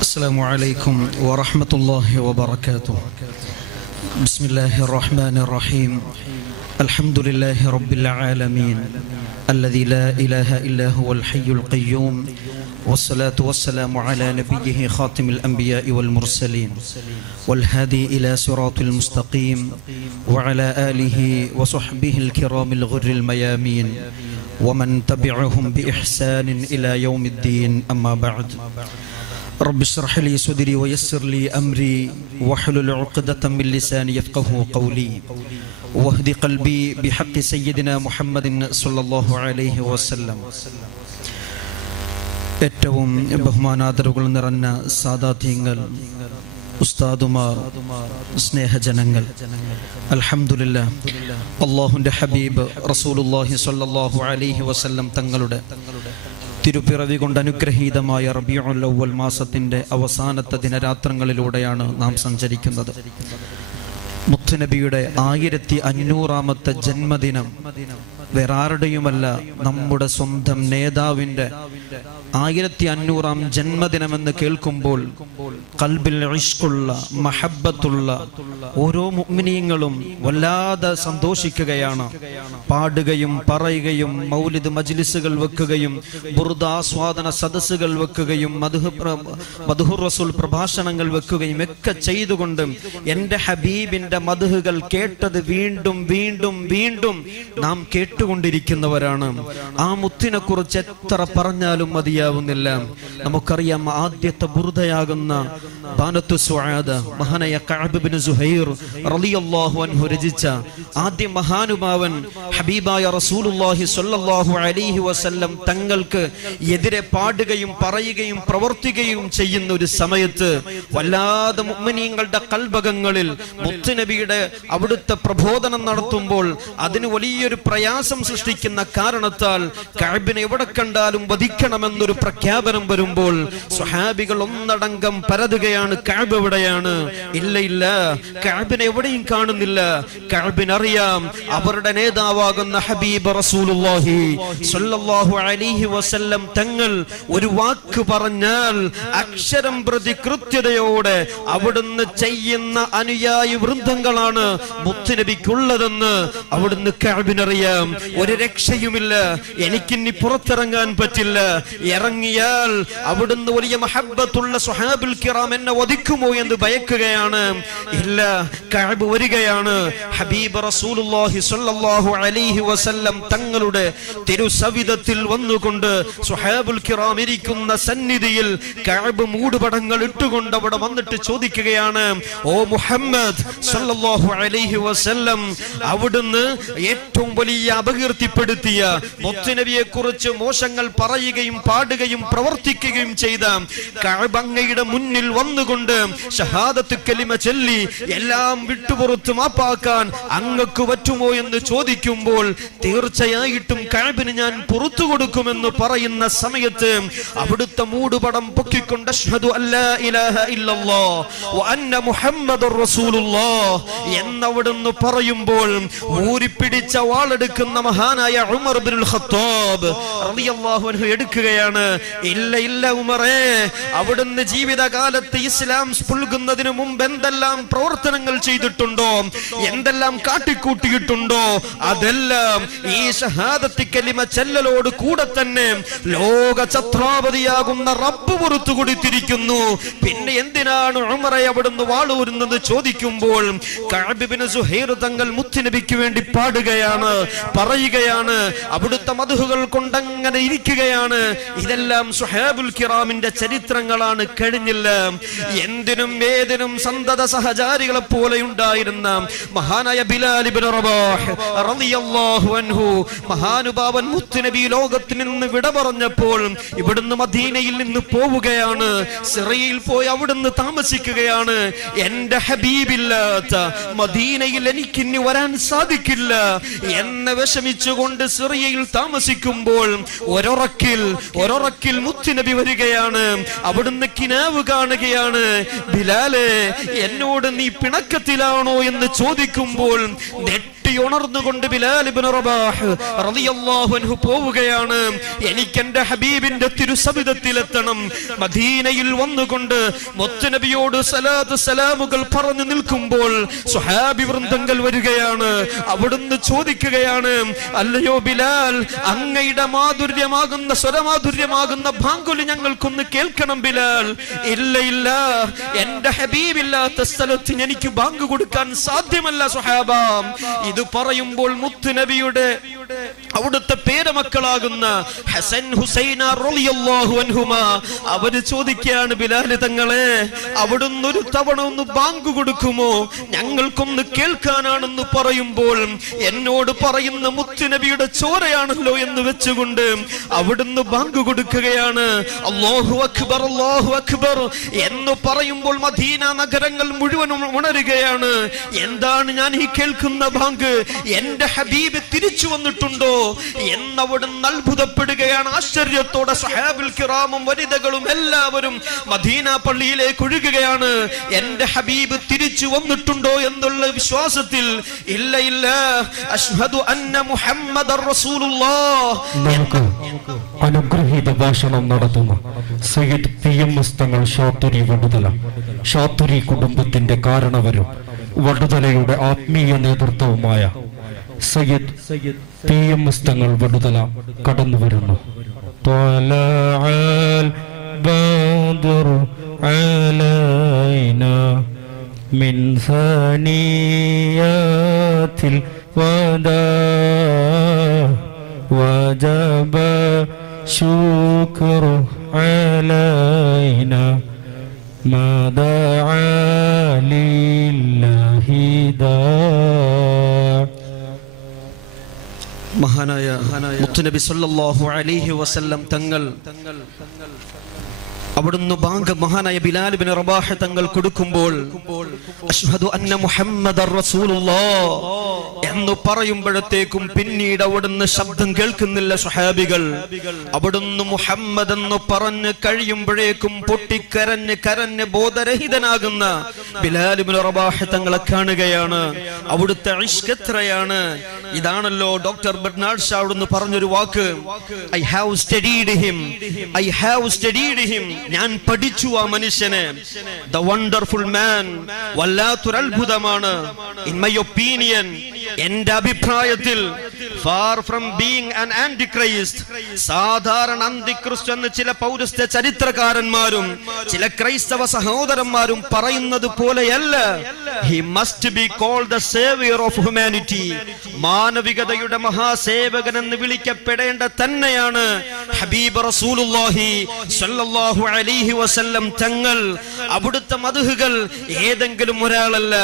السلام عليكم ورحمة الله وبركاته. بسم الله الرحمن الرحيم. الحمد لله رب العالمين الذي لا إله إلا هو الحي القيوم، والصلاة والسلام على نبيه خاتم الأنبياء والمرسلين والهادي إلى صراط المستقيم وعلى آله وصحبه الكرام الغر الميامين ومن تبعهم بإحسان إلى يوم الدين. أما بعد، رب اشرح لي صدري ويسر لي أمري واحلل عقدة من لساني يفقهوا قولي واهد قلبي بحق سيدنا محمد صلى الله عليه وسلم. ഏറ്റവും ബഹുമാനാദരവുകൾ നിറഞ്ഞ സാദാത്യങ്ങൾ, ഉസ്താദുമാർ, സ്നേഹജനങ്ങൾ, അൽഹംദുലില്ലാഹ്, അല്ലാഹുവിന്റെ ഹബീബ് റസൂലുള്ളാഹി സ്വല്ലല്ലാഹു അലൈഹി വസല്ലം തങ്ങളുടെ തിരുപ്പിറവി കൊണ്ട് അനുഗ്രഹീതമായ റബീഉൽ അവ്വൽ മാസത്തിന്റെ അവസാനത്തെ ദിനരാത്രങ്ങളിലൂടെയാണ് നാം സഞ്ചരിക്കുന്നത്. മുത്തുനബിയുടെ 1500ാമത്തെ ജന്മദിനം വേറാരുടെയുമല്ല, നമ്മുടെ സ്വന്തം നേതാവിന്റെ 1500ാം ജന്മദിനമെന്ന് കേൾക്കുമ്പോൾ ഖൽബിൽ ഇഷ്ഖുള്ള, മഹബ്ബത്തുള്ള ഓരോ മുഅ്മിനീങ്ങളും വല്ലാതെ സന്തോഷിക്കുകയാണ്. പാടുകയും പറയുകയും മൗലിദ് മജ്ലിസുകൾ വെക്കുകയും ബുർദാസ്വാദന സദസ്സുകൾ വെക്കുകയും മദ്ഹുർ റസൂൽ പ്രഭാഷണങ്ങൾ വെക്കുകയും ഒക്കെ ചെയ്തുകൊണ്ട് എൻ്റെ ഹബീബിന്റെ മദ്ഹുകൾ കേട്ടത് വീണ്ടും വീണ്ടും വീണ്ടും നാം കേട്ടുകൊണ്ടിരിക്കുന്നവരാണ്. ആ മുത്തിനെ കുറിച്ച് എത്ര പറഞ്ഞാലും മതിയാവുന്നില്ല. നമുക്കറിയാം, ആദ്യത്തെ ബുർദയാകുന്ന ബാനത്തു സുആദ മഹാനായ കഅബ് ഇബ്നു സുഹൈർ റളിയല്ലാഹു അൻഹു രചിച്ച ആദ്യ മഹാനുഭാവൻ ഹബീബായ റസൂലുള്ളാഹി സ്വല്ലല്ലാഹു അലൈഹി വസല്ലം തങ്ങൾക്ക് എതിരെ പാടുകയും പറയുകയും പ്രവർത്തിക്കുകയും ചെയ്യുന്ന ഒരു സമയത്ത് വല്ലാതെ മുഅ്മിനീങ്ങളുടെ ഖൽബകങ്ങളിൽ മുത്തുനബിയുടെ അവിടുത്തെ പ്രബോധനം നടത്തുമ്പോൾ അതിന് വലിയൊരു പ്രയാസം സൃഷ്ടിക്കുന്ന കാരണത്താൽ കഅബിനെ എവിടെ കണ്ടാലും വധിക്കണമെന്നൊരു പ്രഖ്യാപനം വരുമ്പോൾ സ്വഹാബികൾ ഒന്നടങ്കം പരതുകയാണ്. കഅബ് എവിടെയാണ്? ഇല്ല, കഅബിനെ എവിടെയും കാണുന്നില്ല. കഅബിനറിയാം, അവരുടെ നേതാവാകുന്ന ഹബീബ് റസൂലുള്ളാഹി സ്വല്ലല്ലാഹു അലൈഹി വസല്ലം തങ്ങൾ ഒരു വാക്ക് പറഞ്ഞാൽ അക്ഷരം പ്രതി കൃത്യതയോടെ അവിടുന്ന് ചെയ്യുന്ന അനുയായി വൃന്ദങ്ങളാണ് മുത്തുനബിക്കുള്ളതെന്ന് അവിടുന്ന് കഅബിനറിയാം. ഒരു രക്ഷയുമില്ല, എനിക്കിനി പുറത്തിറങ്ങാൻ പറ്റില്ല. ഇറങ്ങിയാൽ അവിടുന്ന് വലിയ മഹബ്ബത്തുള്ള സ്വഹാബുൽ കിറാം എന്നെ വധിക്കുമോ എന്ന് ഭയക്കുകയാണ്. ഇല്ല, കഅബ് വരികയാണ്. ഹബീബ് റസൂലുള്ളാഹി സ്വല്ലല്ലാഹു അലൈഹി വസല്ലം തങ്ങളുടെ തിരുസവിധത്തിൽ വന്നുകൊണ്ട് സ്വഹാബുൽ കിറാം ഇരിക്കുന്ന സന്നിധിയിൽ കഅബ് മൂടുപടങ്ങൾ ഇട്ടുകൊണ്ട് അവിടെ വന്നിട്ട് ചോദിക്കുകയാണ്, ഓ മുഹമ്മദ് സ്വല്ലല്ലാഹു അലൈഹി വസല്ലം, അവിടുന്ന് ഏറ്റവും വലിയ അപകീർത്തിപ്പെടുത്തിയ മുത്തുനബിയെ കുറിച്ച് മോശങ്ങൾ പറയുകയും പാടുകയും പ്രവർത്തിക്കുകയും ചെയ്ത കഅബ് അങ്ങയുടെ മുന്നിൽ വന്നുകൊണ്ട് ഷഹാദത്ത് കലിമ ചൊല്ലി എല്ലാം വിട്ടുപുറത്ത് മാപ്പാക്കാൻ അങ്ങക്ക് പറ്റുമോ എന്ന് ചോദിക്കുമ്പോൾ തീർച്ചയായിട്ടും കഅബിന് ഞാൻ പുറത്തു കൊടുക്കുമെന്ന് പറയുന്ന സമയത്ത് അവിടുത്തെ മൂടുപടം പൊക്കിക്കൊണ്ട് അഷ്ഹദു അല്ലാ ഇലാഹ ഇല്ലല്ലാഹ് വ അന്ന മുഹമ്മദുർ റസൂലുള്ളാഹ് എന്നവിടുന്ന് പറയുമ്പോൾ ഊരിപ്പിടിച്ച വാളെടുക്കുന്ന മഹാനായ ഉമർ ഇബ്നുൽ ഖത്താബ് റളിയല്ലാഹു അൻഹു എടുക്കുകയാണ്. ഇല്ല ഉമറേ, അവിടുന്ന് ജീവിതകാലത്ത് ഇസ്ലാം പുൽകുന്നതിന് മുമ്പ് എന്തെല്ലാം പ്രവർത്തനങ്ങൾ ചെയ്തിട്ടുണ്ടോ, എന്തെല്ലാം കാട്ടിക്കൂട്ടിയിട്ടുണ്ടോ, അതെല്ലാം ഈ ഷഹാദത്ത് കലിമ ചൊല്ലലോട് കൂടെ തന്നെ ലോക ഛത്രാപതിയാകുന്ന റബ്ബ് പുറത്തു കൊടുത്തിരിക്കുന്നു. പിന്നെ എന്തിനാണ് ഉമറെ അവിടുന്ന് വാളൂരുന്നത് ചോദിക്കുമ്പോൾ കഅബ് ഇബ്നു സുഹൈർ തങ്ങൾ മുത്തുനബിക്ക് വേണ്ടി പാടുകയാണ്, പറയുകയാണ്, അവിടുത്തെ മദ്ഹുകൾ കൊണ്ടങ്ങനെ ഇരിക്കുകയാണ്. ഇതെല്ലാം സ്വഹാബുൽ കിറാമിന്റെ ചരിത്രങ്ങളാണ്. കഴിഞ്ഞില്ല, എന്തിനും ഏതിനും സന്തത സഹചാരികളെ പോലെ ഉണ്ടായിരുന്ന മഹാനായ ബിലാൽ ഇബ്നു റബാഹ് റളിയല്ലാഹു അൻഹു മഹാനുഭാവൻ മുത്തുനബി ലോകത്തിൽ നിന്ന് വിട പറഞ്ഞപ്പോൾ ഇവിടുന്ന് മദീനയിൽ നിന്ന് പോവുകയാണ്. സിറിയയിൽ പോയി അവിടുന്ന് താമസിക്കുകയാണ്. എന്റെ ഹബീബില്ലാത്ത മദീനയിൽ എനിക്കിനി വരാൻ സാധിക്കില്ല എന്ന് വിഷമിച്ചുകൊണ്ട് സിറിയയിൽ താമസിക്കുമ്പോൾ ഒരൊറക്കിൽ മുത്തുനബി വരികയാണ്. അവിടുന്ന് കിനാവ് കാണുകയാണ്. ബിലാലെ, എന്നോട് നീ പിണക്കത്തിലാണോ എന്ന് ചോദിക്കുമ്പോൾ ഞെട്ടി ഉണർന്നുകൊണ്ട് ബിലാൽ ഇബ്നു റബാഹ് റളിയല്ലാഹു അൻഹു പോവുകയാണ്. എനിക്ക് എന്റെ ഹബീബിന്റെ തിരുസവിധത്തിലെത്തണം. മദീനയിൽ വന്നുകൊണ്ട് മുത്തുനബിയോട് സലാത്ത് സലാമുകൾ പറഞ്ഞു നിൽക്കുമ്പോൾ സ്വഹാബി വൃന്ദങ്ങൾ വരികയാണ്. അവിടുന്ന് ചോദിക്കുകയാണ്, അല്ലയോ ബിലാൽ, അങ്ങയുടെ മാധുര്യമാകുന്ന സ്വരമാധുര്യമാകുന്ന ബാങ്കുലി ഞങ്ങൾക്കൊന്ന് കേൾക്കണം ബിലാൽ. ഇല്ല ഇല്ല, എന്റെ ഹബീബില്ലാത്ത സ്ഥലത്ത് എനിക്ക് ബാങ്ക് കൊടുക്കാൻ സാധ്യമല്ല സ്വഹാബ. ഇത് പറയുമ്പോൾ മുത്തുനബിയുടെ അവിടുത്തെ പേരമക്കളാകുന്ന ഹസൻ ഹുസൈന റളിയല്ലാഹു അൻഹുമാ അവര് ചോദിക്കുകയാണ്, ബിലാൽ തങ്ങളെ, അവിടുന്ന് ഒരു തവണ ഒന്ന് ബാങ്ക് കൊടുക്കുമോ, ഞങ്ങൾക്കൊന്ന് കേൾക്കാനാണെന്ന് പറയുമ്പോൾ എന്നോട് പറയുന്ന മുത്തുനബിയുടെ ചോരയാണല്ലോ എന്ന് വെച്ചുകൊണ്ട് അവിടുന്ന് ബാങ്ക് കൊടുക്കുകയാണ്. അല്ലാഹു അക്ബർ അല്ലാഹു അക്ബർ എന്ന് പറയുമ്പോൾ മദീന നഗരങ്ങൾ മുഴുവനും ഉണരുകയാണ്. എന്താണ് ഞാൻ ഈ കേൾക്കുന്ന ബാങ്ക്? എന്റെ ഹബീബ് തിരിച്ചു വന്നിട്ടുണ്ടോ എന്നവിടുന്ന് അത്ഭുതപ്പെടുകയാണ്. ആശ്ചര്യത്തോടെ സ്വഹാബുൽ കിറാമും വനിതകളും എല്ലാവരും മദീന പള്ളിയിലേക്ക് ഒഴുകുകയാണ്. എന്റെ ഹബീബ് തിരിച്ചു വന്നിട്ടുണ്ടോ എന്നുള്ള വിശ്വാസത്തിൽ. ഇല്ല ഇല്ല, അശ്ഹദു അന്ന മുഹമ്മദർ റസൂലുള്ളാഹ്. അനുഗ്രഹീത ഭാഷണം നടത്തുന്ന സയ്യിദ് PM തങ്ങൾ ഷാത്തുരി വടുതല, ഷാത്തുരി കുടുംബത്തിന്റെ കാരണവരും വടുതലയുടെ ആത്മീയ നേതൃത്വവുമായ സയ്യിദ് PM തങ്ങൾ വടുതല കടന്നു വരുന്നു. മിൻ സനിയാത്തിൽ വദാ വജബ ശുക്രു അലൈനാ മദഅ ലില്ലാഹി ദാ. മഹാനായ മുത്തുനബി സല്ലല്ലാഹു അലൈഹി വസല്ലം തങ്ങൾ അവിടുന്ന് ബാങ്ക് മഹാനായ ബിലാൽ ഇബ്നു റബാഹ് തങ്ങൾ കൊടുക്കുമ്പോൾ അശ്ഹദു അന്ന മുഹമ്മദർ റസൂലുള്ളാഹ് എന്ന് പറയുമ്പോഴത്തേക്കും പിന്നീട് അവിടുന്ന് ശബ്ദം കേൾക്കുന്നില്ല സ്വഹാബികൾ. അവിടുന്ന് മുഹമ്മദ് എന്ന് പറഞ്ഞ് കഴിയുമ്പോഴേക്കും പൊട്ടിക്കരഞ്ഞ് കരഞ്ഞ് ബോധരഹിതനാകുന്ന ബിലാൽ ഇബ്നു റബാഹ് തങ്ങളെ കാണുകയാണ്. അവിടുത്തെ ഇശ്ഖ് എത്രയാണ്! ഇതാണല്ലോ ഡോക്ടർ ബെർണാഡ് ഷാ അവിടുന്ന് പറഞ്ഞൊരു വാക്ക്, I have studied him, I have studied him. ഞാൻ പഠിച്ചു ആ മനുഷ്യനെ. The wonderful man. വല്ലാത്തൊരു അത്ഭുതമാണ്. ഇൻ മൈ ഒപ്പീനിയൻ, എന്റെ അഭിപ്രായത്തിൽ, far from being an antichrist, സാധാരണ അന്തിക്രിസ്തു എന്ന് ചില പൗരസ്ത്യ ചരിത്രകാരന്മാരും ചില ക്രൈസ്തവ സഹോദരന്മാരും പറയുന്നത് പോലെയല്ല. He must be called the saviour of humanity. മാനവികതയുടെ മഹാസേവകൻ എന്ന് വിളിക്കപ്പെടേണ്ട തന്നെയാണ് ഹബീബ് റസൂലുള്ളാഹി സ്വല്ലല്ലാഹു അലൈഹി വസല്ലം തങ്ങൾ. അവിടുത്തെ മദ്ഹുകൾ ഏതെങ്കിലും ഒരാളല്ല.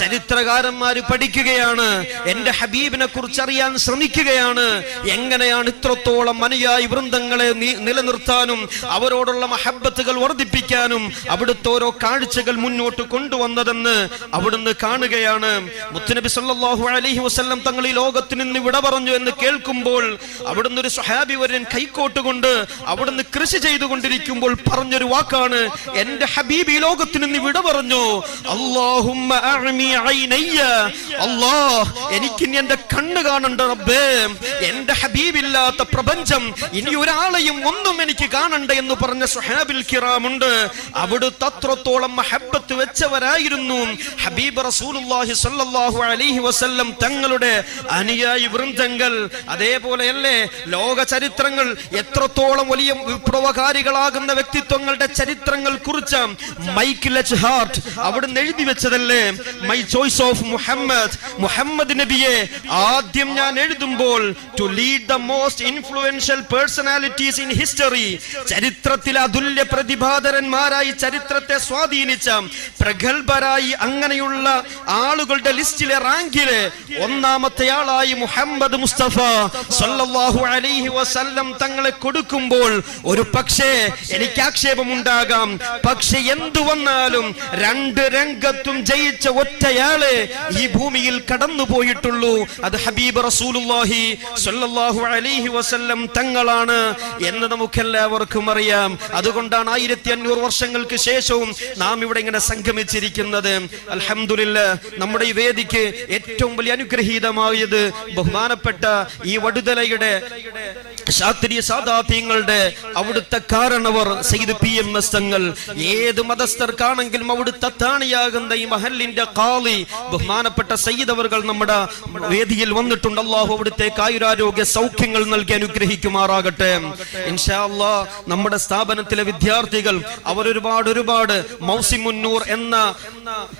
ചരിത്രകാരന്മാർ പഠിക്കുകയാണ്, എന്റെ ഹബീബിനെ കുറിച്ച് അറിയാൻ ശ്രമിക്കുകയാണ്. എങ്ങനെയാണ് ഇത്രത്തോളം അനുയായി വൃന്ദങ്ങളെ നിലനിർത്താനും അവരോടുള്ള മഹബ്ബത്തുകൾ വർദ്ധിപ്പിക്കാനും അവിടുത്തെ ഓരോ കാഴ്ചകൾ മുന്നോട്ട് കൊണ്ടുവന്നതെന്ന് അവിടുന്ന് കാണുകയാണ്. മുത്തുനബി സല്ലല്ലാഹു അലൈഹി വസല്ലം തങ്ങൾ ഈ ലോകത്തിൽ നിന്ന് വിട പറഞ്ഞു എന്ന് കേൾക്കുമ്പോൾ അവിടുന്ന് ഒരു സ്വഹാബി വര്യൻ കൈക്കോട്ടുകൊണ്ട് അവിടുന്ന് കൃഷി ചെയ്തുകൊണ്ടിരിക്കുമ്പോൾ പറഞ്ഞൊരു വാക്കാണ്, എന്റെ ഹബീബ് ഈ ലോകത്തിൽ നിന്ന് വിട പറഞ്ഞു. അല്ലാഹുമ്മ അഅ്മി ഐനയ്യ, അല്ലാഹ് എനിക്ക് ഇനി എന്റെ കണ്ണ് കാണണ്ട റബ്ബേ. എന്റെ ഹബീബില്ലാത്ത പ്രപഞ്ചം ഇനി ഒരാളെയും ഒന്നും എനിക്ക് കാണണ്ട എന്ന് പറഞ്ഞ സ്വഹാബിൽ കിറാമുണ്ട്. അവിടുത്തെ അത്രത്തോളം മഹബ്ബത്ത് വെച്ചവരായിരുന്നു ഹബീബ് റസൂലുള്ളാഹി സ്വല്ലല്ലാഹു അലൈഹി വസല്ലം തങ്ങളുടെ അനുയായി വൃന്ദങ്ങൾ. അതേപോലെയല്ലേ ലോക ചരിത്രങ്ങൾ എത്രത്തോളം വലിയ വിപ്ലവകാരികളാകുന്ന വ്യക്തിത്വങ്ങളുടെ ചരിത്രങ്ങൾ കുറിച്ച മൈക്കിൾ എച്ച് ഹാർട്ട് അവിടുന്ന് എഴുതി വെച്ചതല്ലേ, my choice of Muhammad. Muhammad നബിയെ ആദ്യം ഞാൻ എഴുതുമ്പോൾ to lead the most influential personalities in history, ചരിത്രത്തിലെ അതുല്യ പ്രതിഭാധരന്മാരായി ചരിത്രത്തെ സ്വാധീനിച്ച പ്രഗത്ഭരായി അങ്ങനെയുള്ള ആളുകളുടെ ലിസ്റ്റിലെ റാങ്കിലെ ഒന്നാമത്തെ ആളായി മുഹമ്മദ് മുസ്തഫ സല്ലല്ലാഹു അലൈഹി വസല്ലം തങ്ങളെ കൊടുക്കുമ്പോൾ ഒരു പക്ഷേ എനിക്ക് ആക്ഷേപമുണ്ടാകാം. പക്ഷെ എന്തു വന്നാലും രണ്ട് രംഗത്തും ജയിച്ച ഒറ്റയാളെ ഈ ഭൂമിയിൽ കടന്നു കടന്നുപോയിട്ടുള്ളൂ. അത് ഹബീബ് റസൂലുള്ളാഹി സ്വല്ലല്ലാഹു അലൈഹി വസല്ലം തങ്ങളാണ് എന്ന് നമുക്കെല്ലാവർക്കും അറിയാം. അതുകൊണ്ടാണ് 1500 വർഷങ്ങൾക്ക് ശേഷവും നാം ഇവിടെ ഇങ്ങനെ സംഗമിച്ചിരിക്കുന്നത്. അൽഹംദുലില്ലാഹ്, നമ്മുടെ ഈ വേദിക്ക് ഏറ്റവും വലിയ അനുഗ്രഹീതമായത് ബഹുമാനപ്പെട്ട ഈ വടുതലയുടെ ശാസ്ത്രീയ സാദാത്യങ്ങളുടെ അവിടുത്തെ കാരണവർ സയ്യിദ് PMS തങ്ങൾ, ഏത് മതസ്ഥർക്കാണെങ്കിലും അവിടുത്തെ താണിയാകുന്ന ഈ മഹലിന്റെ ഖാളി ബഹുമാനപ്പെട്ട സയ്യിദ് അവർകൾ നമ്മുടെ വേദിയിൽ വന്നിട്ടുണ്ട്. അല്ലാഹു അവിടുത്തെ ആയുരാരോഗ്യ സൗഖ്യങ്ങൾ നൽകി അനുഗ്രഹിക്കുമാറാകട്ടെ. ഇൻഷാ അല്ലാഹ് നമ്മുടെ സ്ഥാപനത്തിലെ വിദ്യാർത്ഥികൾ അവർ ഒരുപാട് മൗസിമുന്നൂർ എന്ന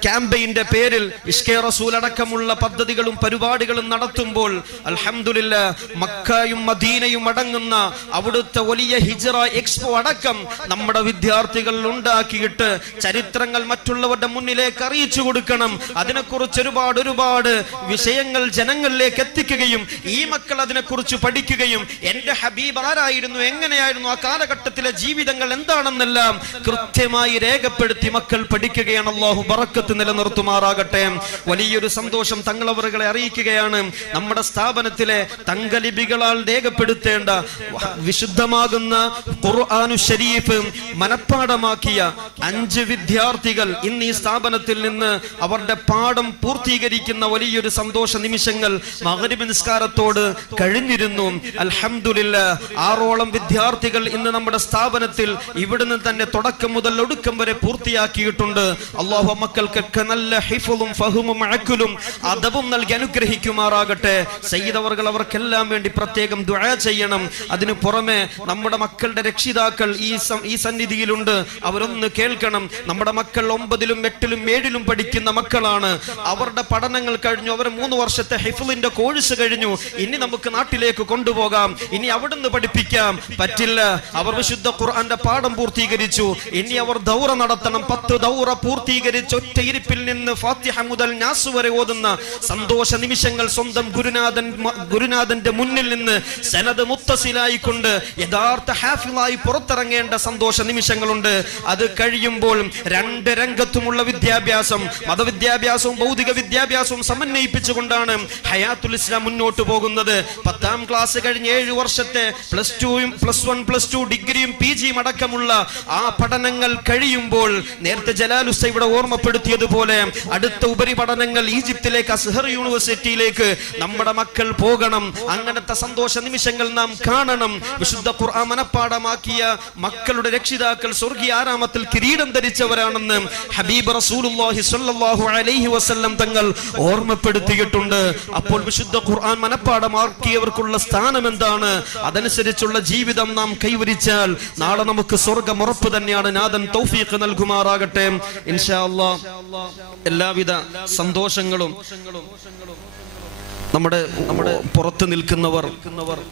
ക്യാമ്പയിന്റെ പേരിൽ ഇഷ്കെ റസൂൽ അടക്കമുള്ള പദ്ധതികളും പരിപാടികളും നടത്തുമ്പോൾ അൽഹംദുലില്ലാഹ് മക്കയും മദീനയും അടങ്ങുന്ന അവിടുത്തെ വലിയ ഹിജ്റ എക്സ്പോ അടക്കം നമ്മുടെ വിദ്യാർത്ഥികൾ ഉണ്ടാക്കിയിട്ട് ചരിത്രങ്ങൾ മറ്റുള്ളവരുടെ മുന്നിലേക്ക് അറിയിച്ചു കൊടുക്കണം. അതിനെക്കുറിച്ച് ഒരുപാട് വിഷയങ്ങൾ ജനങ്ങളിലേക്ക് എത്തിക്കുകയും ഈ മക്കൾ അതിനെക്കുറിച്ച് പഠിക്കുകയും എന്റെ ഹബീബ് ആരായിരുന്നു, എങ്ങനെയായിരുന്നു, ആ കാലഘട്ടത്തിലെ ജീവിതങ്ങൾ എന്താണെന്നെല്ലാം കൃത്യമായി രേഖപ്പെടുത്തി മക്കൾ പഠിക്കുകയാണ്. അല്ലാഹു ബറക്കത്ത് നിലനിർത്തുമാറാകട്ടെ. വലിയൊരു സന്തോഷം തങ്ങളവറുകളെ അറിയിക്കുകയാണ്. നമ്മുടെ സ്ഥാപനത്തിലെ തങ്കലിപികളാൽ രേഖപ്പെടുത്തേണ്ട വിശുദ്ധമാകുന്ന ഖുർആനു ശരീഫ് മനഃപ്പാഠമാക്കിയ 5 വിദ്യാർത്ഥികൾ ഇന്ന് ഈ സ്ഥാപനത്തിൽ നിന്ന് അവരുടെ പാഠം പൂർത്തീകരിക്കുന്ന വലിയൊരു സന്തോഷ നിമിഷങ്ങൾ മഗ്രിബ് നിസ്കാരത്തോട് കഴിഞ്ഞിരുന്നു. അൽഹംദുലില്ലാഹ്, 6ഓളം വിദ്യാർത്ഥികൾ ഇന്ന് നമ്മുടെ സ്ഥാപനത്തിൽ ഇവിടുന്ന് തന്നെ തുടക്കം മുതൽ ഒടുക്കം വരെ പൂർത്തിയാക്കിയിട്ടുണ്ട്. അല്ലാഹു മക്കൾക്കൊക്കെ നല്ല ഹിഫ്ളും ഫഹ്മും അഖലും അദബും നൽകി അനുഗ്രഹിക്കുമാറാകട്ടെ. സയ്യിദ് അവർകൾ അവർക്കെല്ലാം വേണ്ടി പ്രത്യേകം ദുആ ചെയ്യണം. അതിനു പുറമെ നമ്മുടെ മക്കളുടെ രക്ഷിതാക്കൾ ഈ സന്നിധിയിലുണ്ട്. അവരൊന്ന് കേൾക്കണം. നമ്മുടെ മക്കൾ 9ലും 8ലും 7ലും പഠിക്കുന്ന മക്കളാണ്. അവരുടെ പഠനങ്ങൾ കഴിഞ്ഞു. അവർ 3 വർഷത്തെ ഹിഫ്ളിന്റെ കോഴ്സ് കഴിഞ്ഞു. ഇനി നമുക്ക് നാട്ടിലേക്ക് കൊണ്ടുപോകാം, ഇനി അവിടുന്ന് പഠിപ്പിക്കാം. പറ്റില്ല. അവർ വിശുദ്ധ ഖുർആന്റെ പാഠം പൂർത്തീകരിച്ചു. ഇനി അവർ ദൗറ നടത്തണം. 10 ദൗറ പൂർത്തീകരിച്ച് ഒറ്റയിരിപ്പിൽ നിന്ന് ഫാത്തിഹ മുതൽ നാസ് വരെ ഓതുന്ന സന്തോഷ നിമിഷങ്ങൾ സ്വന്തം ഗുരുനാഥന്റെ മുന്നിൽ നിന്ന് സനദ് മുത്തസിലായിക്കൊണ്ട് യഥാർത്ഥ ഹാഫിളായി പുറത്തിറങ്ങേണ്ട സന്തോഷ നിമിഷങ്ങളുണ്ട്. അത് കഴിയുമ്പോൾ 2 രംഗത്തുമുള്ള വിദ്യാഭ്യാസം, മതവിദ്യാഭ്യാസവും ഭൗതിക വിദ്യാഭ്യാസവും സമന്വയിപ്പിച്ചുകൊണ്ടാണ് ഹയാത്തുൽ ഇസ്ലാം മുന്നോട്ട് പോകുന്നത്. 10ാം ക്ലാസ് കഴിഞ്ഞ് 7 വർഷത്തെ +2യും +1 +2 ഡിഗ്രിയും PGയും അടക്കമുള്ള ആ പഠനങ്ങൾ കഴിയുമ്പോൾ നേരത്തെ ജലാലുസ്സ ഇവിടെ ഓർമ്മപ്പെടുത്തിയതുപോലെ അടുത്ത ഉപരിപഠനങ്ങൾ ഈജിപ്തിലേക്ക് അസ്ഹർ യൂണിവേഴ്സിറ്റിയിലേക്ക് നമ്മുടെ മക്കൾ പോകണം. അങ്ങനത്തെ സന്തോഷ നിമിഷങ്ങൾ നാം കാണണം. വിശുദ്ധ ഖുർആൻ മനഃപ്പാഠമാക്കിയ മക്കളുടെ രക്ഷിതാക്കൾ സ്വർഗീയ ആരാമത്തിൽ കിരീടം ധരിച്ചവരാണെന്ന് ഹബീബ് റസൂലുള്ളാഹി സ്വല്ലല്ലാഹു അലൈഹി വസല്ലം തങ്ങൾ ഓർമ്മപ്പെടുത്തിയിട്ടുണ്ട്. അപ്പോൾ വിശുദ്ധ ഖുർആൻ മനഃപ്പാഠമാക്കിയവർക്കുള്ള സ്ഥാനം എന്താണ്? അതനുസരിച്ചുള്ള ജീവിതം നാം കൈവരിച്ചാൽ നാളെ നമുക്ക് സ്വർഗ്ഗം ഉറപ്പ് തന്നെയാണ്. നാഥൻ തൗഫീഖ് നൽകുമാറാകട്ടെ. ഇൻഷാ അല്ലാഹ് എല്ലാവിധ സന്തോഷങ്ങളും നമ്മുടെ പുറത്ത് നിൽക്കുന്നവർ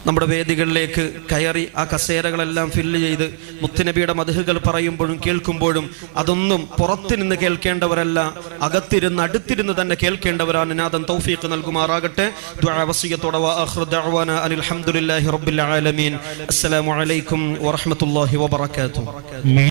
നമ്മുടെ വേദികളിലേക്ക് കയറി ആ കസേരകളെല്ലാം ഫില്ല് ചെയ്ത് മുത്തുനബിയുടെ മദ്ഹുകൾ പറയുമ്പോഴും കേൾക്കുമ്പോഴും അതൊന്നും പുറത്ത് നിന്ന് കേൾക്കേണ്ടവരല്ല, അകത്തിരുന്ന് അടുത്തിരുന്ന് തന്നെ കേൾക്കേണ്ടവരാണ്. നാഥൻ തൗഫീഖ് നൽകുമാറാകട്ടെ. ദുആ വസിയത്തോടെ വആഖിറു ദഅവാനാ അൽഹംദുലില്ലാഹി റബ്ബിൽ ആലമീൻ. അസ്സലാമു അലൈക്കും വറഹ്മത്തുള്ളാഹി വബറകാതുഹു.